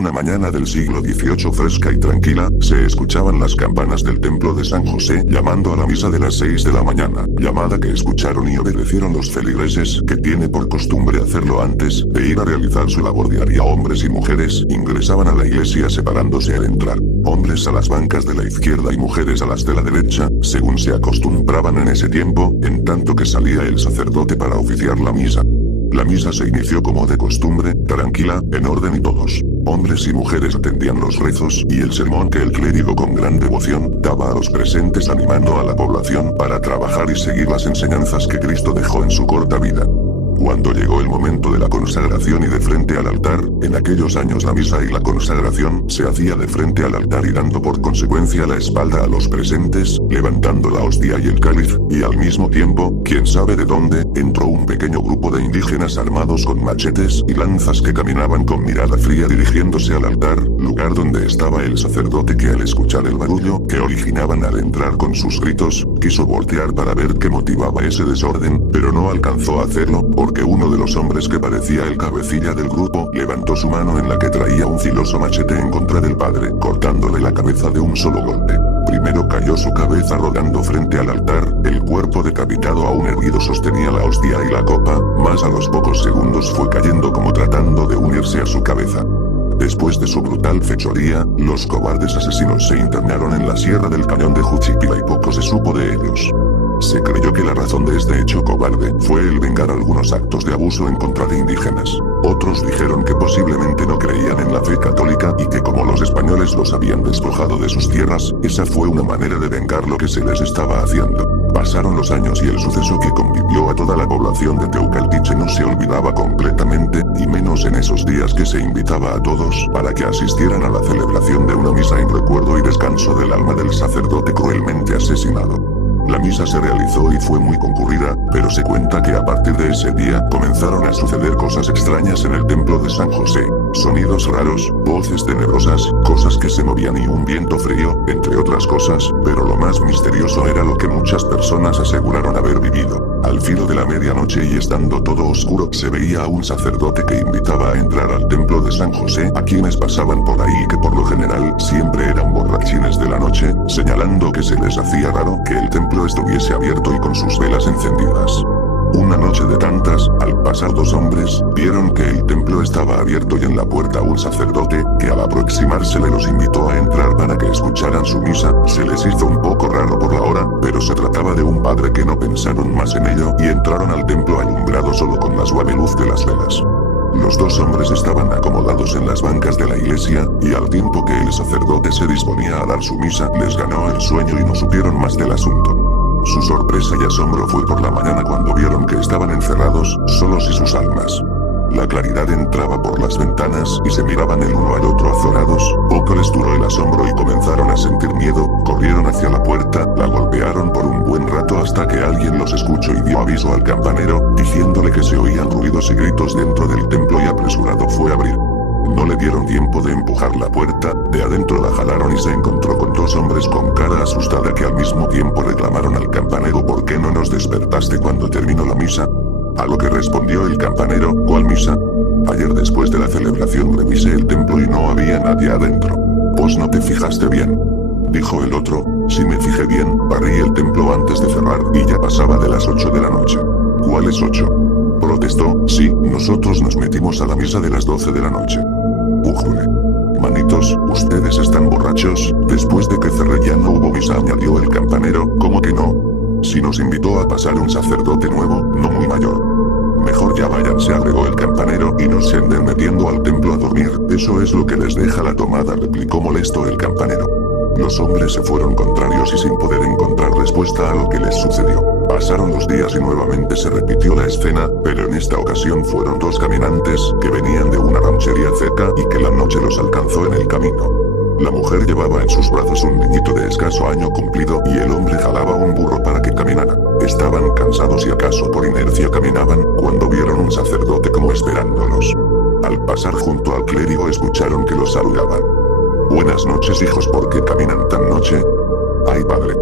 Una mañana del siglo XVIII fresca y tranquila, se escuchaban las campanas del templo de San José llamando a la misa de las 6 de la mañana, llamada que escucharon y obedecieron los feligreses, que tiene por costumbre hacerlo antes de ir a realizar su labor diaria. Hombres y mujeres ingresaban a la iglesia separándose al entrar, hombres a las bancas de la izquierda y mujeres a las de la derecha, según se acostumbraban en ese tiempo, en tanto que salía el sacerdote para oficiar la misa. La misa se inició como de costumbre, tranquila, en orden y todos, hombres y mujeres atendían los rezos y el sermón que el clérigo con gran devoción daba a los presentes animando a la población para trabajar y seguir las enseñanzas que Cristo dejó en su corta vida. Cuando llegó el momento de la consagración y de frente al altar, en aquellos años la misa y la consagración se hacía de frente al altar y dando por consecuencia la espalda a los presentes, levantando la hostia y el cáliz, y al mismo tiempo, quién sabe de dónde, entró un pequeño grupo de indígenas armados con machetes y lanzas que caminaban con mirada fría dirigiéndose al altar, lugar donde estaba el sacerdote que al escuchar el barullo que originaban al entrar con sus gritos, quiso voltear para ver qué motivaba ese desorden, pero no alcanzó a hacerlo, porque uno de los hombres que parecía el cabecilla del grupo, levantó su mano en la que traía un filoso machete en contra del padre, cortándole la cabeza de un solo golpe. Primero cayó su cabeza rodando frente al altar, el cuerpo decapitado aún erguido sostenía la hostia y la copa, mas a los pocos segundos fue cayendo como tratando de unirse a su cabeza. Después de su brutal fechoría, los cobardes asesinos se internaron en la Sierra del Cañón de Juchipila y poco se supo de ellos. Se creyó que la razón de este hecho cobarde fue el vengar algunos actos de abuso en contra de indígenas. Otros dijeron que posiblemente no creían en la fe católica y que como los españoles los habían despojado de sus tierras, esa fue una manera de vengar lo que se les estaba haciendo. Pasaron los años y el suceso que convivió a toda la población de Teucaltiche no se olvidaba completamente, y menos en esos días que se invitaba a todos para que asistieran a la celebración de una misa en recuerdo y descanso del alma del sacerdote cruelmente asesinado. La misa se realizó y fue muy concurrida, pero se cuenta que a partir de ese día comenzaron a suceder cosas extrañas en el templo de San José. Sonidos raros, voces tenebrosas, cosas que se movían y un viento frío, entre otras cosas, pero lo más misterioso era lo que muchas personas aseguraron haber vivido. Al filo de la medianoche y estando todo oscuro, se veía a un sacerdote que invitaba a entrar al templo de San José a quienes pasaban por ahí y que por lo general siempre eran borrachines de la noche, señalando que se les hacía raro que el templo estuviese abierto y con sus velas encendidas. Una noche de tantas, al pasar dos hombres, vieron que el templo estaba abierto y en la puerta un sacerdote, que al aproximársele los invitó a entrar para que escucharan su misa. Se les hizo un poco raro por la hora, pero se trataba de un padre que no pensaron más en ello y entraron al templo alumbrado solo con la suave luz de las velas. Los dos hombres estaban acomodados en las bancas de la iglesia, y al tiempo que el sacerdote se disponía a dar su misa, les ganó el sueño y no supieron más del asunto. Su sorpresa y asombro fue por la mañana cuando vieron que estaban encerrados, solos y sus almas. La claridad entraba por las ventanas y se miraban el uno al otro azorados. Poco les duró el asombro y comenzaron a sentir miedo, corrieron hacia la puerta, la golpearon por un buen rato hasta que alguien los escuchó y dio aviso al campanero, diciéndole que se oían ruidos y gritos dentro del templo y apresurado fue a abrir. No le dieron tiempo de empujar la puerta, de adentro la jalaron y se encontró con dos hombres con cara asustada que al mismo tiempo reclamaron al campanero ¿por qué no nos despertaste cuando terminó la misa? A lo que respondió el campanero, ¿cuál misa? Ayer después de la celebración revisé el templo y no había nadie adentro. Pues no te fijaste bien. Dijo el otro, si me fijé bien, barrí el templo antes de cerrar y ya pasaba de las 8 de la noche. ¿Cuáles 8? Protestó, sí, nosotros nos metimos a la misa de las 12 de la noche. Ujule. Manitos, ustedes están borrachos, después de que cerré ya no hubo misa, añadió el campanero, ¿cómo que no? Si nos invitó a pasar un sacerdote nuevo, no muy mayor. Mejor ya váyanse, agregó el campanero, y no se anden metiendo al templo a dormir, eso es lo que les deja la tomada, replicó molesto el campanero. Los hombres se fueron contrarios y sin poder encontrar respuesta a lo que les sucedió. Pasaron los días y nuevamente se repitió la escena, pero en esta ocasión fueron dos caminantes, que venían de una ranchería cerca y que la noche los alcanzó en el camino. La mujer llevaba en sus brazos un niñito de escaso año cumplido y el hombre jalaba un burro para que caminara. Estaban cansados y acaso por inercia caminaban, cuando vieron un sacerdote como esperándolos. Al pasar junto al clérigo escucharon que los saludaban. Buenas noches hijos, ¿por qué caminan tan noche? Ay padre.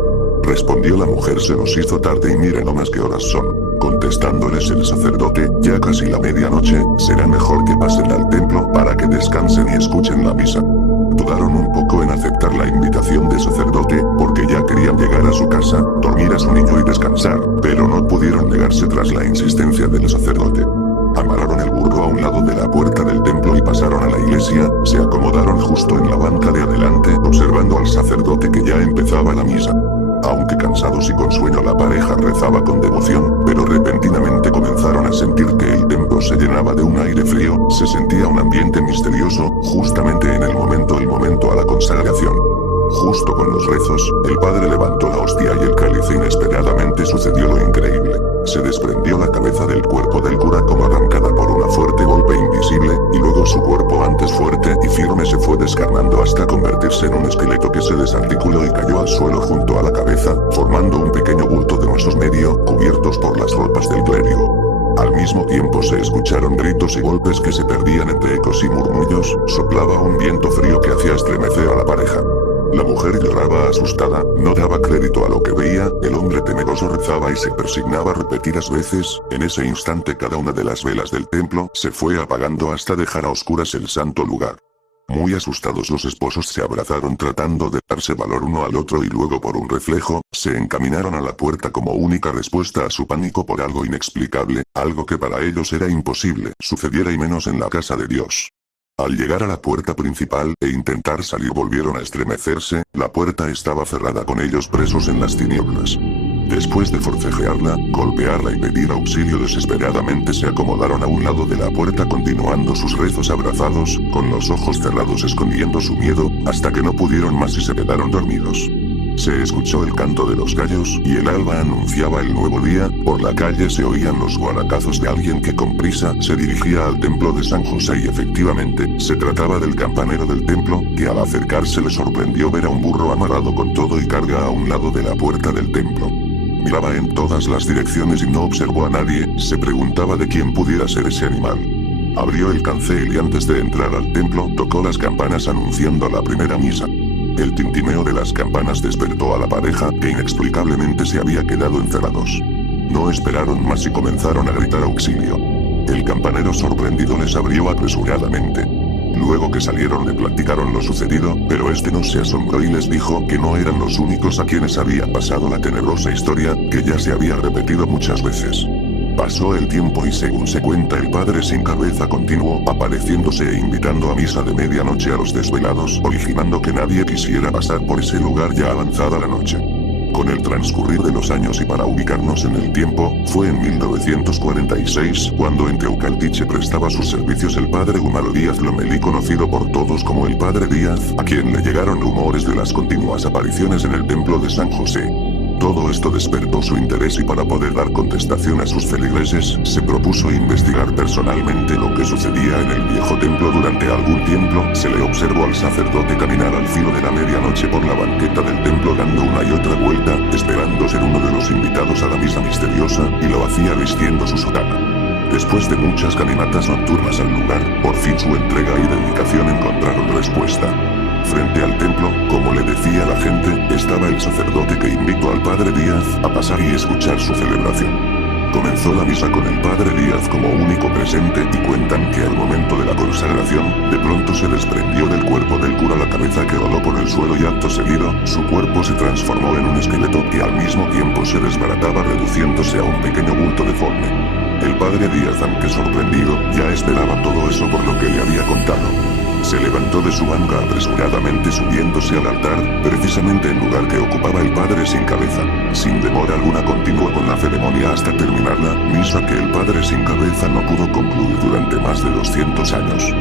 Respondió la mujer, se nos hizo tarde y mire nomás qué horas son. Contestándoles el sacerdote, ya casi la medianoche, será mejor que pasen al templo para que descansen y escuchen la misa. Dudaron un poco en aceptar la invitación del sacerdote, porque ya querían llegar a su casa, dormir a su niño y descansar, pero no pudieron negarse tras la insistencia del sacerdote. Amarraron el burro a un lado de la puerta del templo y pasaron a la iglesia, se acomodaron justo en la banca de adelante, observando al sacerdote que ya empezaba la misa. Aunque cansados y con sueño la pareja rezaba con devoción, pero repentinamente comenzaron a sentir que el templo se llenaba de un aire frío, se sentía un ambiente misterioso, justamente en el momento a la consagración. Justo con los rezos, el padre levantó la hostia y el cáliz e inesperadamente sucedió lo increíble. Se desprendió la cabeza del cuerpo del cura como arrancada por un fuerte golpe invisible, y luego su cuerpo antes fuerte y firme se fue descarnando hasta convertirse en un esqueleto que se desarticuló y cayó al suelo junto a la cabeza, formando un pequeño bulto de huesos medio, cubiertos por las ropas del clérigo. Al mismo tiempo se escucharon gritos y golpes que se perdían entre ecos y murmullos, soplaba un viento frío que hacía estremecer a la pareja. La mujer lloraba asustada, no daba crédito a lo que veía, el hombre temeroso rezaba y se persignaba repetidas veces, en ese instante cada una de las velas del templo se fue apagando hasta dejar a oscuras el santo lugar. Muy asustados los esposos se abrazaron tratando de darse valor uno al otro y luego por un reflejo, se encaminaron a la puerta como única respuesta a su pánico por algo inexplicable, algo que para ellos era imposible, sucediera y menos en la casa de Dios. Al llegar a la puerta principal e intentar salir volvieron a estremecerse, la puerta estaba cerrada con ellos presos en las tinieblas. Después de forcejearla, golpearla y pedir auxilio desesperadamente se acomodaron a un lado de la puerta continuando sus rezos abrazados, con los ojos cerrados escondiendo su miedo, hasta que no pudieron más y se quedaron dormidos. Se escuchó el canto de los gallos, y el alba anunciaba el nuevo día, por la calle se oían los guaracazos de alguien que con prisa se dirigía al templo de San José y efectivamente, se trataba del campanero del templo, que al acercarse le sorprendió ver a un burro amarrado con todo y carga a un lado de la puerta del templo. Miraba en todas las direcciones y no observó a nadie, se preguntaba de quién pudiera ser ese animal. Abrió el cancel y antes de entrar al templo tocó las campanas anunciando la primera misa. El tintineo de las campanas despertó a la pareja, que inexplicablemente se había quedado encerrados. No esperaron más y comenzaron a gritar auxilio. El campanero sorprendido les abrió apresuradamente. Luego que salieron le platicaron lo sucedido, pero este no se asombró y les dijo que no eran los únicos a quienes había pasado la tenebrosa historia, que ya se había repetido muchas veces. Pasó el tiempo y según se cuenta el padre sin cabeza continuó apareciéndose e invitando a misa de medianoche a los desvelados, originando que nadie quisiera pasar por ese lugar ya avanzada la noche. Con el transcurrir de los años y para ubicarnos en el tiempo, fue en 1946 cuando en Teucaltiche prestaba sus servicios el padre Gumaro Díaz Lomelí, conocido por todos como el padre Díaz, a quien le llegaron rumores de las continuas apariciones en el templo de San José. Todo esto despertó su interés y para poder dar contestación a sus feligreses, se propuso investigar personalmente lo que sucedía en el viejo templo. Durante algún tiempo, se le observó al sacerdote caminar al filo de la medianoche por la banqueta del templo dando una y otra vuelta, esperando ser uno de los invitados a la misa misteriosa, y lo hacía vistiendo su sotana. Después de muchas caminatas nocturnas al lugar, por fin su entrega y dedicación encontraron respuesta. Frente al templo, como le decía la gente, estaba el sacerdote que invitó al padre Díaz a pasar y escuchar su celebración. Comenzó la misa con el padre Díaz como único presente y cuentan que al momento de la consagración, de pronto se desprendió del cuerpo del cura la cabeza que rodó por el suelo y acto seguido, su cuerpo se transformó en un esqueleto que al mismo tiempo se desbarataba reduciéndose a un pequeño bulto deforme. El padre Díaz, aunque sorprendido, ya esperaba todo eso por lo que le había contado. Se levantó de su banca apresuradamente subiéndose al altar, precisamente el lugar que ocupaba el padre sin cabeza. Sin demora alguna continuó con la ceremonia hasta terminarla, misa que el padre sin cabeza no pudo concluir durante más de 200 años.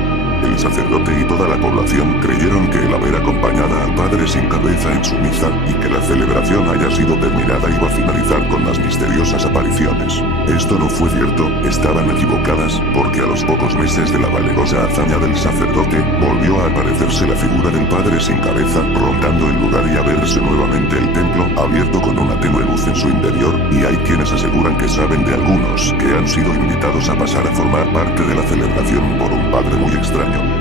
El sacerdote y toda la población creyeron que el haber acompañado al padre sin cabeza en su misa, y que la celebración haya sido terminada iba a finalizar con las misteriosas apariciones. Esto no fue cierto, estaban equivocadas, porque a los pocos meses de la valerosa hazaña del sacerdote, volvió a aparecerse la figura del padre sin cabeza, rondando el lugar y a verse nuevamente el templo, abierto con una tenue luz en su interior, y hay quienes aseguran que saben de algunos que han sido invitados a pasar a formar parte de la celebración por un padre muy extraño.